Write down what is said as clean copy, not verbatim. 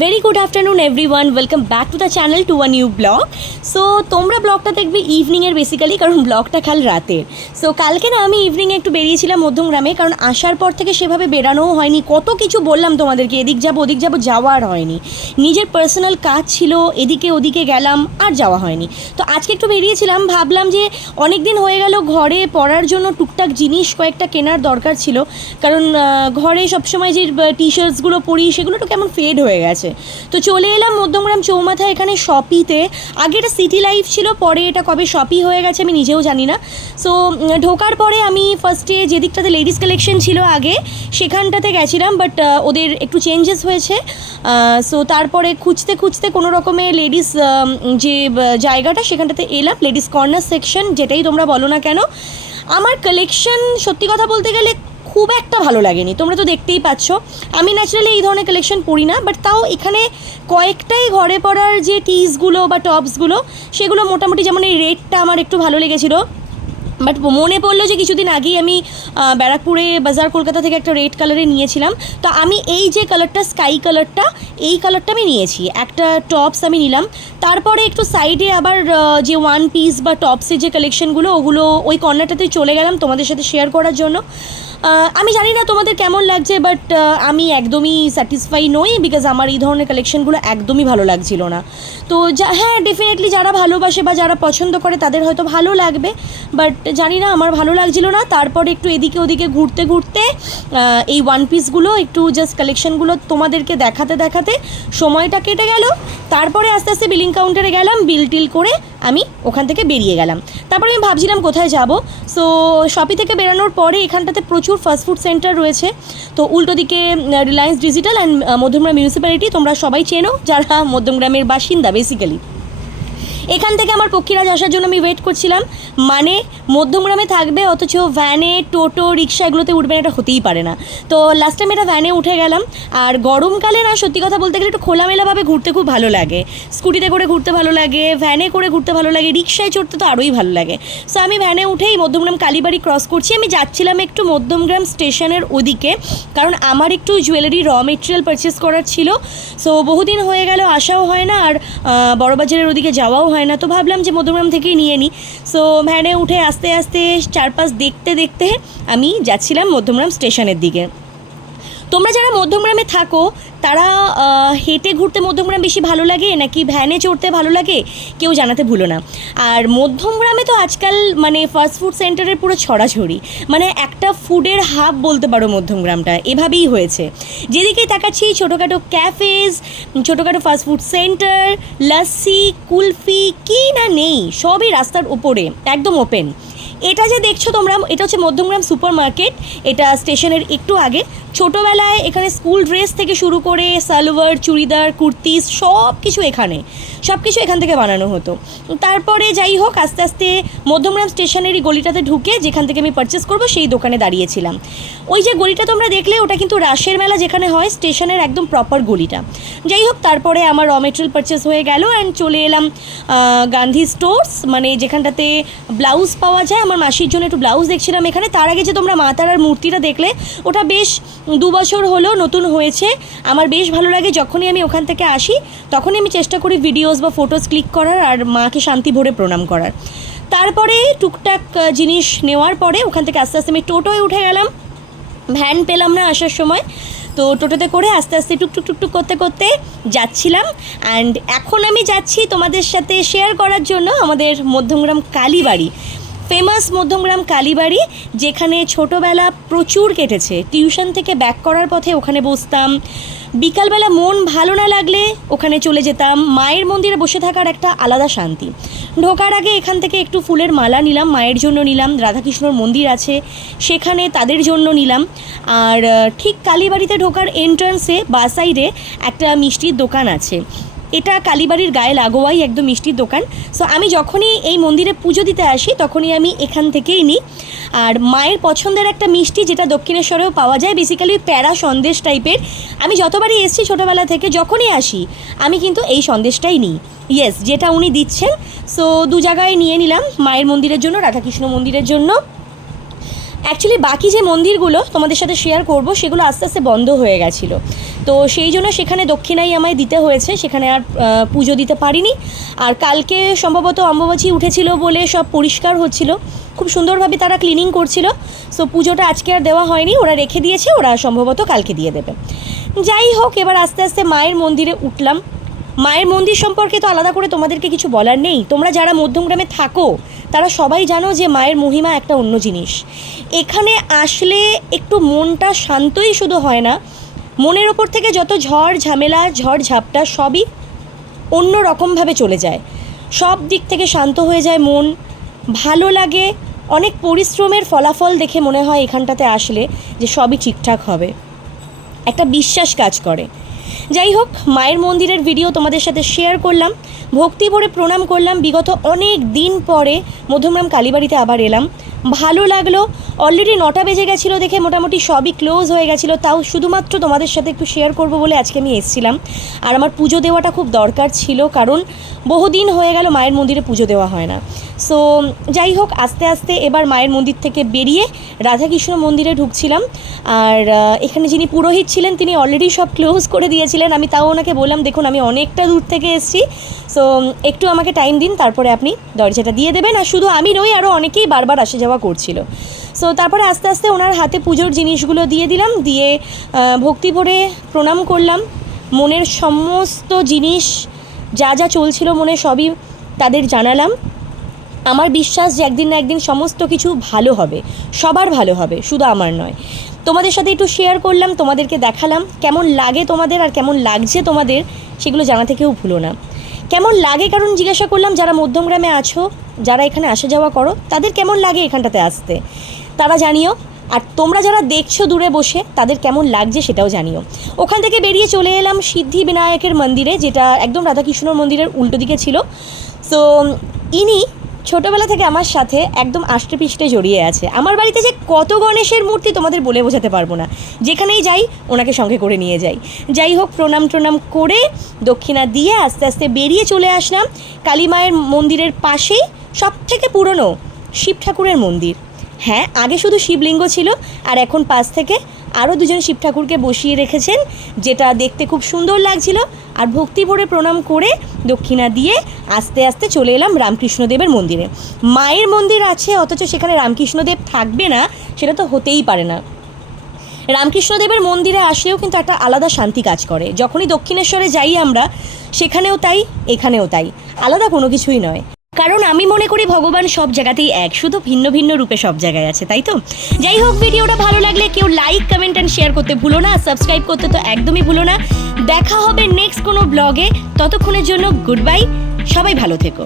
Very good afternoon everyone, welcome back to the channel to a new blog. So তোমরা ব্লগটা দেখবে ইভিনিংয়ের basically, কারণ ব্লগটা কাল রাতের। সো কালকে না আমি ইভিনিংয়ে একটু বেরিয়েছিলাম মধ্যমগ্রামে, কারণ আসার পর থেকে সেভাবে বেরানোও হয়নি। কত কিছু বললাম তোমাদেরকে, এদিক যাবো ওদিক যাবো, যাওয়া আর হয়নি। নিজের পার্সোনাল কাজ ছিল, এদিকে ওদিকে গেলাম, আর যাওয়া হয়নি। তো আজকে একটু বেরিয়েছিলাম, ভাবলাম যে অনেক দিন হয়ে গেল ঘরে পরার জন্য টুকটাক জিনিস কয়েকটা কেনার দরকার ছিল, কারণ ঘরে সবসময় যে টি শার্টসগুলো পরি সেগুলো তো কেমন ফেড হয়ে গেছে। তো চলে এলাম মধ্যমগ্রাম চৌমাথা, এখানে শপিতে। আগে এটা সিটি লাইফ ছিল, পরে এটা কবে শপি হয়ে গেছে আমি নিজেও জানি না। সো ঢোকার পরে আমি ফার্স্টে যে দিকটাতে লেডিস কালেকশন ছিল আগে সেখানটাতে গেছিলাম, বাট ওদের একটু চেঞ্জেস হয়েছে। সো তারপরে খুঁজতে খুঁজতে কোনো রকমে লেডিস যে জায়গাটা সেখানটাতে এলাম, লেডিস কর্নার সেকশন, যেটাই তোমরা বলো না কেন। আমার কালেকশন সত্যি কথা বলতে গেলে খুব একটা ভালো লাগেনি, তোমরা তো দেখতেই পাচ্ছ। আমি ন্যাচারালি এই ধরনের কালেকশন পরি না, বাট তাও এখানে কয়েকটাই ঘরে পরার যে টিসগুলো বা টপসগুলো সেগুলো মোটামুটি, যেমন এই রেডটা আমার একটু ভালো লেগেছিলো। বাট মনে পড়লো যে কিছুদিন আগেই আমি ব্যারাকপুরে বাজার কলকাতা থেকে একটা রেড কালারে নিয়েছিলাম। তো আমি এই যে কালারটা, স্কাই কালারটা, এই কালারটা আমি নিয়েছি, একটা টপস আমি নিলাম। তারপরে একটু সাইডে আবার যে ওয়ান পিস বা টপসের যে কালেকশনগুলো, ওগুলো ওই কর্নারটাতে চলে গেলাম তোমাদের সাথে শেয়ার করার জন্য। আমি জানি না তোমাদের কেমন লাগছে, বাট আমি একদমই স্যাটিসফাই নই, বিকজ আমার এই ধরনের কালেকশনগুলো একদমই ভালো লাগছিল না। তো হ্যাঁ, ডেফিনেটলি যারা ভালোবাসে বা যারা পছন্দ করে তাদের হয়তো ভালো লাগবে, বাট জানি না, আমার ভালো লাগছিল না। তারপরে একটু এদিকে ওদিকে ঘুরতে ঘুরতে এই ওয়ান পিসগুলো একটু জাস্ট কালেকশনগুলো তোমাদেরকে দেখাতে দেখাতে সময়টা কেটে গেল। তারপরে আস্তে আস্তে বিলিং কাউন্টারে গেলাম, বিল টিল করে আমি ওখান থেকে বেরিয়ে গেলাম। তারপরে আমি ভাবছিলাম কোথায় যাব। সো শপি থেকে বেরানোর পরে এখানটাতে প্রচুর ফাস্টফুড সেন্টার রয়েছে। তো উল্টো দিকে Reliance digital and Madhyamgram municipality, তোমরা সবাই চেনো যারা মধ্যমগ্রামের বাসিন্দা বেসিক্যালি। এখান থেকে আমার পক্ষীরাজ আসার জন্য আমি ওয়েট করছিলাম, মানে মধ্যমগ্রামে থাকবে অথচ ভ্যানে, টোটো, রিক্সা এগুলোতে উঠবে না, এটা হতেই পারে না। তো লাস্ট টাইম এটা ভ্যানে উঠে গেলাম। আর গরমকালে না, সত্যি কথা বলতে গেলে একটু খোলামেলাভাবে ঘুরতে খুব ভালো লাগে। স্কুটিতে করে ঘুরতে ভালো লাগে, ভ্যানে করে ঘুরতে ভালো লাগে, রিক্সায় চড়তে তো আরোই ভালো লাগে। সো আমি ভ্যানে উঠেই মধ্যমগ্রাম কালীবাড়ি ক্রস করছি। আমি যাচ্ছিলাম একটু মধ্যমগ্রাম স্টেশনের ওদিকে, কারণ আমার একটু জুয়েলারি র মেটেরিয়াল পারচেস করার ছিল। সো বহুদিন হয়ে গেল, আসাও হয় না, আর বড়বাজারের ওদিকে যাওয়াও হয় না। তো ভাবলাম যে মধ্যমগ্রাম থেকেই নিয়ে নিই। সো ভ্যানে উঠে আস্তে আস্তে চারপাশ দেখতে দেখতে আমি যাচ্ছিলাম মধ্যমগ্রাম স্টেশনের দিকে। তোমরা যারা মধ্যমগ্রামে থাকো তারা হেঁটে ঘুরতে মধ্যমগ্রাম বেশি ভালো লাগে নাকি ভ্যানে চড়তে ভালো লাগে, কেউ জানাতে ভুলো না। আর মধ্যমগ্রামে তো আজকাল মানে ফাস্টফুড সেন্টারের পুরো ছড়াছড়ি, মানে একটা ফুডের হাব বলতে পারো মধ্যমগ্রামটা, এভাবেই হয়েছে। যেদিকেই তাকাচ্ছি ছোটোখাটো ক্যাফেজ, ছোটোখাটো ফাস্টফুড সেন্টার, লাস্সি, কুলফি, কী না নেই, সবই রাস্তার উপরে একদম ওপেন। এটা যে দেখছো তোমরা, এটা হচ্ছে মধ্যমগ্রাম সুপার মার্কেট। এটা স্টেশনের একটু আগে। ছোটোবেলায় এখানে স্কুল ড্রেস থেকে শুরু করে সালোয়ার, চুড়িদার, কুর্তিস সব কিছু এখান থেকে বানানো হতো। তারপরে যাই হোক, আস্তে আস্তে মধ্যমগ্রাম স্টেশনেরই গলিটাতে ঢুকে যেখান থেকে আমি পারচেস করবো সেই দোকানে দাঁড়িয়েছিলাম। ওই যে গলিটা তোমরা দেখলে, ওটা কিন্তু রাসের মেলা যেখানে হয়, স্টেশনের একদম প্রপার গলিটা। যাই হোক, তারপরে আমার র মেটেরিয়াল পারচেস হয়ে গেল অ্যান্ড চলে এলাম গান্ধী স্টোর্স, মানে যেখানটাতে ব্লাউজ পাওয়া যায়। আমার মাসির জন্য একটু ব্লাউজ দেখছিলাম এখানে। তার আগে যে তোমরা মা তারার মূর্তিটা দেখলে, ওটা বেশ 2 বছর হলো নতুন হয়েছে। আমার বেশ ভালো লাগে, যখনই আমি ওখান থেকে আসি তখনই আমি চেষ্টা করি ভিডিওস বা ফটোস ক্লিক করার আর মাকে শান্তি ভরে প্রণাম করার। তারপরে টুকটাক জিনিস নেওয়ার পরে ওখান থেকে আস্তে আস্তে আমি টোটোয় উঠে গেলাম। ভ্যান পেলাম না আসার সময়, তো টোটোতে করে আস্তে আস্তে টুকটুক টুকটুক করতে করতে যাচ্ছিলাম। অ্যান্ড এখন আমি যাচ্ছি তোমাদের সাথে শেয়ার করার জন্য আমাদের মধ্যমগ্রাম কালীবাড়ি, ফেমাস মধ্যমগ্রাম কালীবাড়ি, যেখানে ছোটোবেলা প্রচুর কেটেছে। টিউশন থেকে ব্যাক করার পথে ওখানে বসতাম, বিকালবেলা মন ভালো না লাগলে ওখানে চলে যেতাম। মায়ের মন্দিরে বসে থাকার একটা আলাদা শান্তি। ঢোকার আগে এখান থেকে একটু ফুলের মালা নিলাম, মায়ের জন্য নিলাম, রাধাকৃষ্ণর মন্দির আছে সেখানে তাদের জন্য নিলাম। আর ঠিক কালীবাড়িতে ঢোকার এন্ট্রান্সে বা সাইডে একটা মিষ্টির দোকান আছে। এটা কালীবাড়ির গায়ে লাগোয়াই একদম মিষ্টির দোকান। সো আমি যখনই এই মন্দিরে পুজো দিতে আসি তখনই আমি এখান থেকেই নিই। আর মায়ের পছন্দের একটা মিষ্টি, যেটা দক্ষিণেশ্বরেও পাওয়া যায়, বেসিক্যালি প্যারা সন্দেশ টাইপের। আমি যতবারই এসেছি ছোটোবেলা থেকে, যখনই আসি আমি কিন্তু এই সন্দেশটাই নিই। ইয়েস, যেটা উনি দিচ্ছেন। সো 2 জায়গায় নিয়ে নিলাম, মায়ের মন্দিরের জন্য, রাধাকৃষ্ণ মন্দিরের জন্য। অ্যাকচুয়ালি বাকি যে মন্দিরগুলো তোমাদের সাথে শেয়ার করব সেগুলো আস্তে আস্তে বন্ধ হয়ে গেছিলো। তো সেই জন্য সেখানে দক্ষিণাই আমায় দিতে হয়েছে, সেখানে আর পুজো দিতে পারিনি। আর কালকে সম্ভবত অম্বুবাচী উঠেছিল বলে সব পরিষ্কার হচ্ছিল, খুব সুন্দরভাবে তারা ক্লিনিং করছিল। সো পুজোটা আজকে আর দেওয়া হয়নি, ওরা রেখে দিয়েছে, ওরা সম্ভবত কালকে দিয়ে দেবে। যাই হোক, এবার আস্তে আস্তে মায়ের মন্দিরে উঠলাম। মায়ের মন্দির সম্পর্কে তো আলাদা করে তোমাদেরকে কিছু বলার নেই, তোমরা যারা মধ্যমগ্রামে থাকো তারা সবাই জানো যে মায়ের মহিমা একটা অন্য জিনিস। এখানে আসলে একটু মনটা শান্তই শুধু হয় না, মনের ওপর থেকে যত ঝড় ঝামেলা ঝড় ঝাপটা সবই অন্য রকমভাবে চলে যায়, সব দিক থেকে শান্ত হয়ে যায় মন, ভালো লাগে। অনেক পরিশ্রমের ফলাফল দেখে মনে হয় এখানটাতে আসলে যে সবই ঠিকঠাক হবে, একটা বিশ্বাস কাজ করে। যাই হোক, মায়ের মন্দিরের ভিডিও তোমাদের সাথে শেয়ার করলাম, ভক্তি ভরে প্রণাম করলাম। বিগত অনেক দিন পরে মধ্যমগ্রাম কালীবাড়িতে আবার এলাম, ভালো লাগলো। অলরেডি 9টা বেজে গেছিলো দেখে মোটামুটি সবই ক্লোজ হয়ে গেছিলো, তাও শুধুমাত্র তোমাদের সাথে একটু শেয়ার করব বলে আজকে আমি এসেছিলাম। আর আমার পুজো দেওয়াটা খুব দরকার ছিল, কারণ বহুদিন হয়ে গেল মায়ের মন্দিরে পুজো দেওয়া হয় না। সো যাই হোক, আস্তে আস্তে এবার মায়ের মন্দির থেকে বেরিয়ে রাধাকৃষ্ণ মন্দিরে ঢুকছিলাম। আর এখানে যিনি পুরোহিত ছিলেন তিনি অলরেডি সব ক্লোজ করে দিয়েছিলেন। আমি তাও ওনাকে বললাম, দেখুন আমি অনেকটা দূর থেকে এসেছি, সো একটু আমাকে টাইম দিন, তারপরে আপনি দরজাটা দিয়ে দেবেন। আর শুধু আমি নই, আরও অনেকেই বারবার আসা যাওয়া করছিল। সো তারপরে আস্তে আস্তে ওনার হাতে পুজোর জিনিসগুলো দিয়ে দিলাম, দিয়ে ভক্তি ভরে প্রণাম করলাম। মনের সমস্ত জিনিস যা যা চলছিল মনে সবই তাদের জানালাম। আমার বিশ্বাস যে একদিন না একদিন সমস্ত কিছু ভালো হবে, সবার ভালো হবে, শুধু আমার নয়। তোমাদের সাথে একটু শেয়ার করলাম, তোমাদেরকে দেখালাম। কেমন লাগে তোমাদের আর কেমন লাগছে তোমাদের সেগুলো জানাতে কেউ ভুলো না। কেমন লাগে কারণ জিজ্ঞাসা করলাম, যারা মধ্যমগ্রামে আছো, যারা এখানে আসা যাওয়া করো, তাদের কেমন লাগে এখানটাতে আসতে তারা জানিও। আর তোমরা যারা দেখছো দূরে বসে, তাদের কেমন লাগছে সেটাও জানিও। ওখান থেকে বেরিয়ে চলে এলাম সিদ্ধি বিনায়কের মন্দিরে, যেটা একদম রাধাকৃষ্ণর মন্দিরের উল্টো দিকে ছিল। সো ইনি ছোটোবেলা থেকে আমার সাথে একদম আষ্টে পিষ্টে জড়িয়ে আছে। আমার বাড়িতে যে কত গণেশের মূর্তি তোমাদের বলে বোঝাতে পারবো না, যেখানেই যাই ওনাকে সঙ্গে করে নিয়ে যাই। যাই হোক, প্রণাম টনাম করে দক্ষিণা দিয়ে আস্তে আস্তে বেরিয়ে চলে আসলাম কালী মায়ের মন্দিরের পাশেই সবথেকে পুরনো শিব ঠাকুরের মন্দির। হ্যাঁ, আগে শুধু শিবলিঙ্গ ছিল, আর এখন পাশ থেকে আরও দুজন শিব ঠাকুরকে বসিয়ে রেখেছেন, যেটা দেখতে খুব সুন্দর লাগছিল। আর ভক্তি ভরে প্রণাম করে দক্ষিণা দিয়ে আস্তে আস্তে চলে এলাম রামকৃষ্ণদেবের মন্দিরে। মায়ের মন্দির আছে অথচ সেখানে রামকৃষ্ণদেব থাকবে না, সেটা তো হতেই পারে না। রামকৃষ্ণদেবের মন্দিরে আসলেও কিন্তু একটা আলাদা শান্তি কাজ করে। যখনই দক্ষিণেশ্বরে যাই আমরা, সেখানেও তাই এখানেও তাই, আলাদা কোনো কিছুই নয়। কারণ আমি মনে করি ভগবান সব জায়গাতেই এক, শুধু ভিন্ন ভিন্ন রূপে সব জায়গায় আছে, তাই তো? যাই হোক, ভিডিওটা ভালো লাগলে কেউ লাইক কমেন্ট অ্যান্ড শেয়ার করতে ভুলো না, সাবস্ক্রাইব করতে তো একদমই ভুলো না। দেখা হবে নেক্সট কোনো ব্লগে, ততক্ষণের জন্য গুড বাই, সবাই ভালো থেকো।